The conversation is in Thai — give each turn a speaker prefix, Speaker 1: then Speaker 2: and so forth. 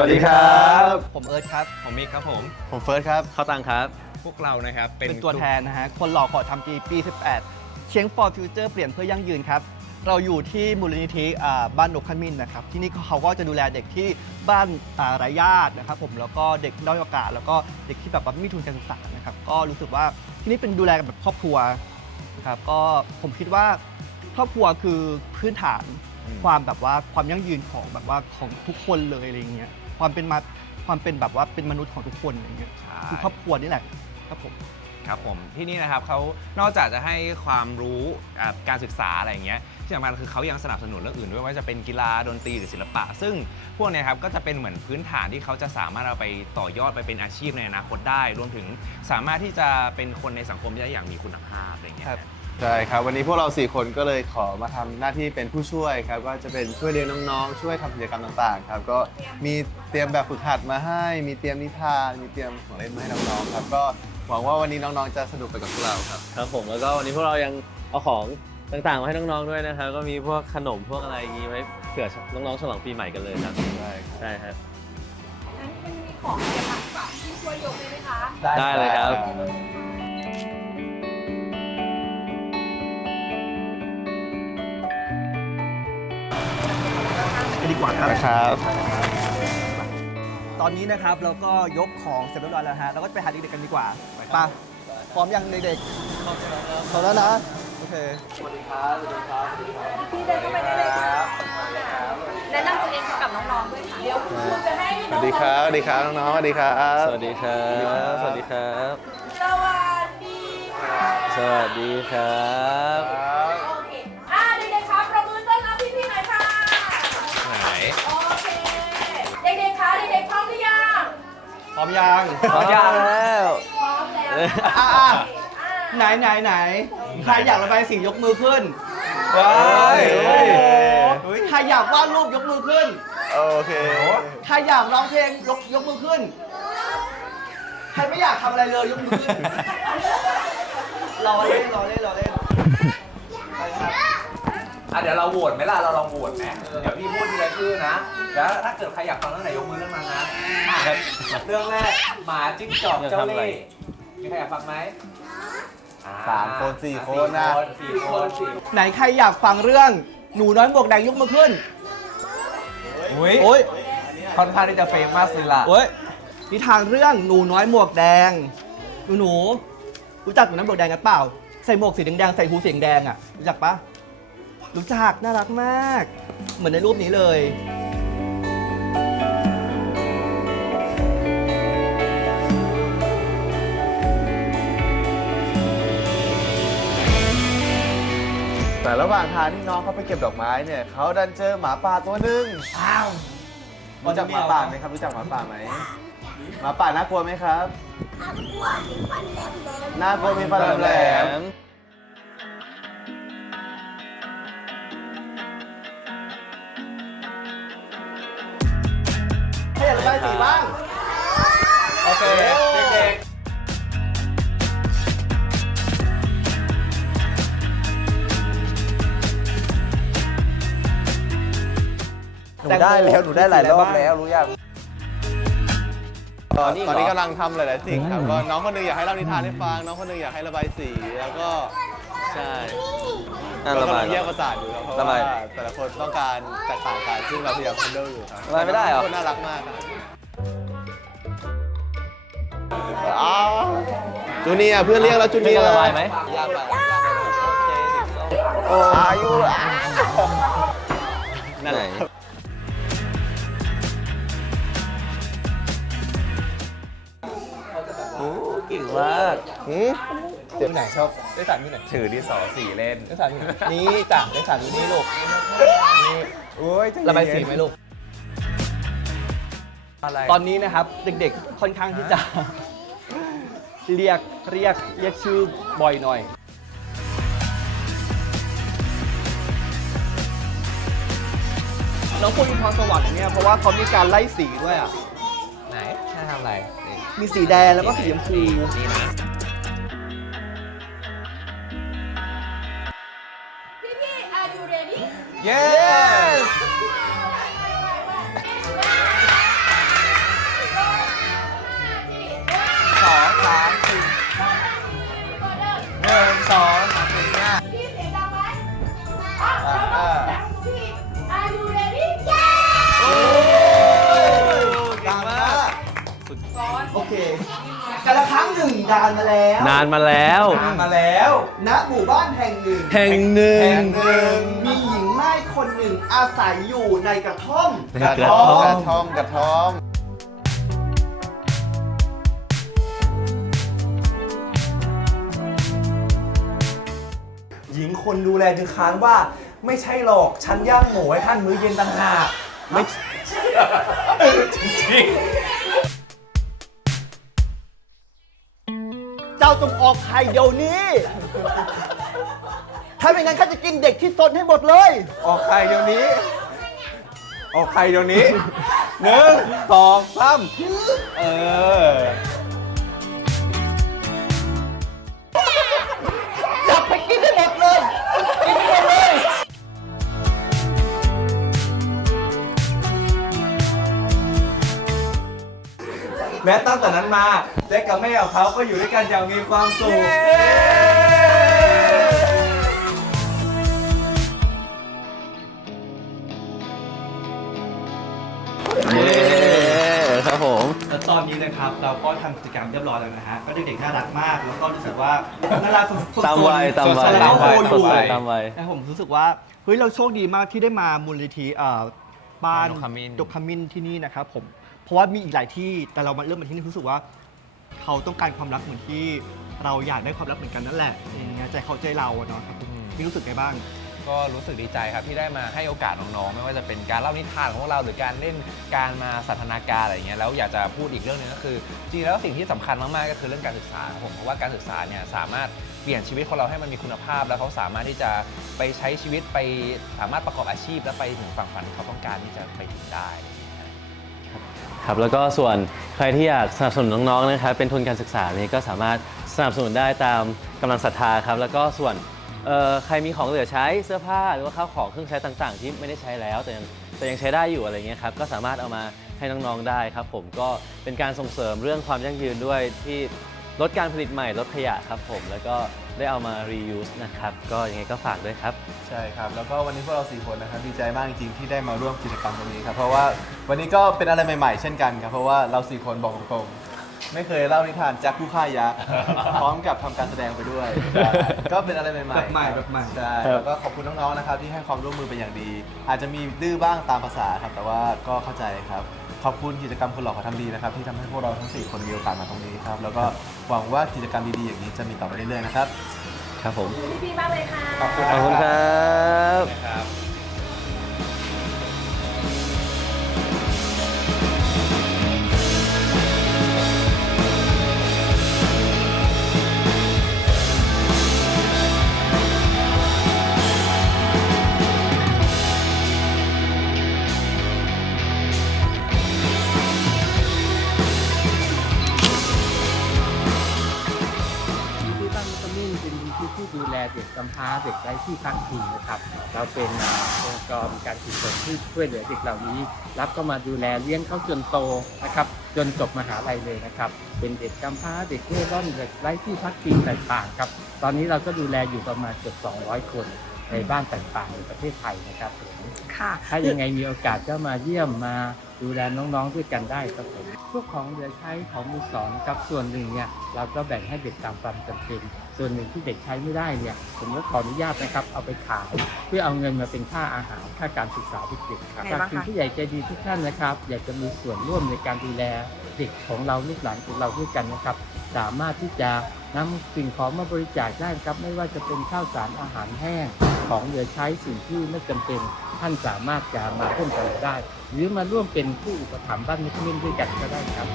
Speaker 1: วัสดีครับ
Speaker 2: ผมเอิร์ธครับ
Speaker 1: ผมมิกครับผม
Speaker 3: ผมเฟิร์สครับ
Speaker 1: เข้าตังครับ พวกเรานะครับ เป็น
Speaker 2: เป็นตัวแทนนะฮะ คนหล่อขอทำปีปี18เชียง for future เปลี่ยนเพื่อยั่งยืนครับ เราอยู่ที่มูลนิธิอ่าบ้านนกขมิ้นนะครับ ที่นี่เขาก็จะดูแลเด็กที่บ้านอ่าไร้ญาตินะครับผมแล้วก็เด็กด้อยโอกาส แล้วก็เด็กที่แบบว่าไม่มีทุนการศึกษานะครับ ก็รู้สึกว่าที่นี่เป็นดูแลกันแบบครอบครัวนะครับก็ผมคิดว่าครอบครัวคือพื้นฐาน
Speaker 1: อืม
Speaker 2: ความแบบว่าความยั่งยืนของแบบว่าของทุกคนเลยอะไรเงี้ย ความเป็นมาความเป็นแบบว่าเป็นมนุษย์ของทุกคนอะไรเงี้ยคือครอบครัวนี่แหละครับผม
Speaker 1: ครับผมที่นี่นะครับเขานอกจากจะให้ความรู้อ่าการศึกษาอะไรอย่างเงี้ยที่สำคัญคือเขายังสนับสนุนเรื่องอื่นด้วยไม่ว่าจะเป็นกีฬาดนตรีหรือศิลปะ ซึ่งพวกเนี้ยครับก็จะเป็นเหมือนพื้นฐานที่เขาจะสามารถเอาไปต่อยอดไปเป็นอาชีพในอนาคตได้ รวมถึงสามารถที่จะเป็นคนในสังคมได้อย่างมีคุณภาพอะไรอย่างเงี้ย
Speaker 2: ครับ
Speaker 3: ใช่ครับ วันนี้พวกเรา 4 คนก็เลยขอมาทำหน้าที่เป็นผู้ช่วยครับ ก็จะเป็นช่วยเลี้ยงน้องๆ ช่วยทำกิจกรรมต่างๆ ครับ ก็มีเตรียมแบบฝึกหัดมาให้ มีเตรียมนิทาน มีเตรียมของเล่นมาให้น้องๆ ครับ ก็หวังว่าวันนี้น้องๆ จะสนุกไปกับพวกเราครับ
Speaker 4: ครับผมแล้วก็วันนี้พวกเรายังเอาของต่างๆมาให้น้องๆด้วยนะครับก็มีพวกขนมพวกอะไรอย่างงี้ไว้เผื่อน้องๆฉลองปีใหม่กันเลยครับ
Speaker 3: ใช่ครับ
Speaker 4: ใช่ครับ
Speaker 5: งั้นมันมีของอะไรบ้างฝากที่ช่วยยกได้ไหมคะ
Speaker 4: ได้เลยครับ
Speaker 2: ไป ดีกว่าครับ
Speaker 3: นะครับ
Speaker 2: ตอนนี้นะครับเราก็ยกของเสร็จเรียบร้อยแล้วฮะเราก็ไปหาเด็กๆกันดีกว่าไปพร้อมยังเด็กๆพร้อมแล้วนะโอเค
Speaker 5: พี่เดินเข้าไปได้เลยค่ะแนะนำตัวเองกับน้องๆด้วยค่ะเดี๋ยวคุณครูจะให้
Speaker 3: ส
Speaker 5: น้
Speaker 3: วั
Speaker 5: อง
Speaker 3: สดีครับ สวัสดีครับน้องๆสวัสดีครับ
Speaker 4: สวัสดีครับ สวัสดีครับ
Speaker 5: สวัสดีค่ะ
Speaker 4: สวัสดีครับ
Speaker 5: โอเร้อมยัง
Speaker 2: พร้อมยัง
Speaker 4: แล้ว
Speaker 5: พร้อมแล้ว
Speaker 2: อะ
Speaker 5: อะ
Speaker 2: ไหนไหนไหนใครอยากระบายสียกมือขึ้นว้า
Speaker 3: เฮ้
Speaker 2: ย
Speaker 3: ย
Speaker 2: เฮ้ยใครอยากวาดรูปยกมือขึ้น
Speaker 3: โอเค
Speaker 2: ใครอยากร้องเพลงยกยกมือขึ้น ใครไม่อยากทำอะไรเลยยกมือขึ้นรอเล่นรอเล่นรอเล่นไปครับ
Speaker 1: อะเดี๋ยวเราโหวตไหมล่ะเราลองโหวตไหมเดี๋ยวพี่พูดทีละชื่อนะ แล้วถ้าเกิดใครอยากฟังเรื่องไหนยกมือเรื่องนั้นนะอะเรื่องแรกหมาจิ้งจอกเจ้าเล่ห์มีใครอยากฟังไหมอ่
Speaker 3: สามคนสี่คนนะ
Speaker 1: สี่คนสี่คน
Speaker 2: ไหนใครอยากฟังเรื่อง หนูน้อยหมวกแดงยกมือขึ้น
Speaker 1: อุ้ย
Speaker 2: โอ้ย
Speaker 1: ค่อนข้างที่จะเฟมมากเลยล่ะ
Speaker 2: โอ้ยนิทานเรื่องหนูน้อยหมวกแดงหนูหนูรู้จักหนูน้อยหมวกแดงกันเปล่า ใส่หมวกสีแดงๆใส่หูสีแดงอะรู้จักปะ รู้จักน่ารักมาก เหมือนในรูปนี้เลย
Speaker 3: แต่ระหว่างทางที่น้องเขาไปเก็บดอกไม้เนี่ยเขาดันเจอหมาป่าตัวหนึ่ง
Speaker 2: อ้าว
Speaker 3: รู้จักหมาป่าไหมครับ รู้จักหมาป่าไหมหมาป่าน่ากลัวไหมครับ น่ากลัวมีฟันแหลม
Speaker 2: ในูได้แล้วหนูได้หลายรอบแล้วรู้ยัง
Speaker 3: ตอนนี้กำลังทำหลายๆสิ่งครับก็น้องคนหนึงอยากให้เล่านิทานให้ฟัง น้องคนหนึงอยากให้ระบายสี แล้วก็
Speaker 4: ใช่อะ
Speaker 3: เรา
Speaker 4: ระบาย
Speaker 3: กำลังแยกประสาทอยู่ครับเพราะ
Speaker 4: ระ
Speaker 3: ว่า
Speaker 4: บาย
Speaker 3: แต่ละคนต้องการแตกต่างกันซึ่งเราพยายาม handle อยู่ครับ
Speaker 4: ระบายไม่ได้เหรอ
Speaker 3: ทุกคนน่ารักมากครับอ้าวจูเนียร์เพื่อนเรียกแล้วจูเนียร์
Speaker 4: ระบายไหม
Speaker 3: ยากไปโอ้อายุอะ
Speaker 4: นั่นไหน เก่งมาก
Speaker 3: หืม
Speaker 2: ที่ไหนชอบได้สามที่ไหน
Speaker 1: ถือที่สอสี่เล่น
Speaker 2: ได้สามที่ไหนนี่จ้ะได้สามที่นี่ลูกนี่
Speaker 1: โอ้ย
Speaker 2: ระบายสีไหมลูก
Speaker 1: อะไร
Speaker 2: ตอนนี้นะครับเด็กๆค่อนข้างที่จะ เรียกเรียกเรียกชื่อบ่อยหน่อย น้องคุณมีพรสวรรค์เนี่ยเพราะว่าเขามีการไล่สีด้วยอะ
Speaker 1: ไหนให้ทำอะไรนี่
Speaker 2: มีสีแดงแล้วก็สีชมพู
Speaker 1: นี่นะ
Speaker 5: พี่ๆ are you ready
Speaker 1: yes
Speaker 2: นึ่งนานมาแล้ว
Speaker 4: นานมาแล้ว
Speaker 2: นานมาแล้วณหมู่บ้านแห่งหนึ่ง
Speaker 4: แห่งหนึ่ง
Speaker 3: แห่งหนึ่ง
Speaker 2: มีหญิงไม้คนหนึ่งอาศัยอยู่ในกระท่อม
Speaker 4: ในกระท่อม
Speaker 3: กระท่อมกระท่อม
Speaker 2: หญิงคนดูแลจึงค้านว่าไม่ใช่หรอกฉันย่างหมูให้ท่านมื้อเย็นต่างหากไม่เจ้า จงออกไข่เดี๋ยวนี้ ถ้าไม่งั้นข้าจะกินเด็กที่ซนให้หมดเลย
Speaker 3: ออกไข่เดี๋ยวนี้ ออกไข่เดี๋ยวนี้หนึ่งสองสามเออ
Speaker 6: แม้ตั้งแต่นั้นมาเจ๊กับแม่ของเขาก็อยู่ด้วยกันอย่างมีความสุข
Speaker 4: เย้ครับผม
Speaker 2: แล้วตอนนี้นะครับเราก็ทำกิจกรรมเรียบร้อยแล้วนะฮะก็เด็กๆน่ารักมากแล้วก็รู้สึกว่าน่ารักสุดๆ
Speaker 4: ตามวัยตามวัย
Speaker 2: สดใสตามวัย
Speaker 4: สดใสตามวัย
Speaker 2: นะผมรู้สึกว่าเฮ้ยเราโชคดีมากที่ได้มามูลนิธิเอ่อบ้าน
Speaker 1: ดกขมิ้น
Speaker 2: ดกขมิ้นที่นี่นะครับผมเพ ราะว่ามีอีกหลายที่แต่เรามาเริ่มมาที่นี่รู้สึกว่า เขาต้องการความรักเหมือนที่เราอยากได้ความรักเหมือนกันนั่นแหละอย่างเงี้ยใจเขาใจเราอะเนาะครับพี่รู้สึกไงบ้าง
Speaker 1: ก็รู้สึกดีใจครับที่ได้มาให้โอกาสน้องๆ ไม่ว่าจะเป็นการเล่านิทานของพวกเราหรือการเล่นการมาสันทนาการอะไรอย่างเงี้ยแล้วอยากจะพูดอีกเรื่องหนึงก็คือจริงๆแล้วสิ่งที่สำคัญมากๆก็คือเรื่องการศึกษาครับผมเพราะว่าการศึกษาเนี่ยสามารถเปลี่ยนชีวิตของเราให้มันมีคุณภาพ แล้วเขาสามารถที่จะไปใช้ชีวิตไปสามารถประกอบอาชีพ และไปถึงฝั่งฝันที่เขาต้องการที่จะไปถึงได้
Speaker 4: ครับแล้วก็ส่วนใครที่อยากสนับสนุนน้องๆนะครับเป็นทุนการศึกษานี้ก็สามารถสนับสนุนได้ตามกำลังศรัทธาครับแล้วก็ส่วนเอ่อใครมีของเหลือใช้เสื้อผ้าหรือว่าข้าวของเครื่องใช้ต่างๆ ที่ไม่ได้ใช้แล้ว แต่ยังแต่ยังใช้ได้อยู่อะไรเงี้ยครับก็สามารถเอามาให้น้องๆได้ครับ ผมก็เป็นการส่งเสริมเรื่องความยั่งยืนด้วยที่ลดการผลิตใหม่ลดขยะครับผมแล้วก็ได้เอามา reuse นะครับ ก็ยังไงก็ฝากด้วยครับ
Speaker 3: ใช่ครับ แล้วก็วันนี้พวกเราสี่คนนะครับดีใจมากจริงๆที่ได้มาร่วมกิจกรรมตรงนี้ครับ เพราะว่าวันนี้ก็เป็นอะไรใหม่ๆ เช่นกันครับ เพราะว่าเราสี่คนบอกตรงๆ ไม่เคยเล่านิทานแจ็คผู้ฆ่ายักษ์ พร้อมกับทำการแสดงไปด้วย ก็เป็นอะไรใหม่ๆ
Speaker 2: แบบใหม่
Speaker 3: ครับ
Speaker 2: แบบใหม่
Speaker 3: ใช่
Speaker 4: ครับ
Speaker 3: แล้วก็ขอบคุณน้องๆนะครับที่ให้ความร่วมมือเป็นอย่างดี อาจจะมีดื้อบ้างตามภาษาครับแต่ว่าก็เข้าใจครับ ขอบคุณกิจกรรมคนหล่อขอทำดีนะครับที่ทำให้พวกเราทั้งสี่คนมีโอกาสมาตรงนี้ครับแล้วก็หวังว่ากิจกรรมดีๆอย่างนี้จะมีต่อไปเรื่อยๆนะครับ
Speaker 4: ครับผม
Speaker 5: พี่ๆมากเลยค่ะ
Speaker 3: ขอบคุณ
Speaker 4: ขอบคุณครับ
Speaker 7: ไร้ที่พักพิงนะครับ เราเป็นองค์กรการกุศลที่ช่วยเหลือเด็กเหล่านี้ รับเข้ามาดูแลเลี้ยงเขาจนโตนะครับ จนจบมหาลัยเลยนะครับ เป็นเด็กกำพร้าเด็กเร่ร่อนเด็กไร้ที่พักพิงต่างๆครับ ตอนนี้เราก็ดูแลอยู่ประมาณเกือบ200 คน ในบ้านต่างๆในประเทศไทยนะครับผม
Speaker 5: ค่ะ
Speaker 7: ถ้ายังไงมีโอกาสก็มาเยี่ยมมาดูแลน้องๆด้วยกันได้ครับผมพวกของเหลือใช้ของมือสอนครับส่วนหนึ่งเนี่ยเราก็แบ่งให้เด็กตามความจำเป็น ส่วนหนึ่งที่เด็กใช้ไม่ได้เนี่ยผมก็ขออนุญาตนะครับเอาไปขาย เพื่อเอาเงินมาเป็นค่าอาหารค่าการศึกษาเด็กๆครับ
Speaker 5: ไหน
Speaker 7: ฝาก
Speaker 5: บ้างคะ
Speaker 7: ถึงผู้ใหญ่ใจดีทุกท่านนะครับ อยากจะมีส่วนร่วมในการดูแลเด็กของเราลูกหลานของเราด้วยกันนะครับ สามารถที่จะนำสิ่งของมาบริจาคได้ครับไม่ว่าจะเป็นข้าวสารอาหารแห้ง ของเหลือใช้สิ่งที่ไม่จำเป็นท่านสามารถจะมาร่วมกันได้ หรือมาร่วมเป็นผู้อุปถัมภ์บ้านมิตรมินด้วยกันก็ได้ครับ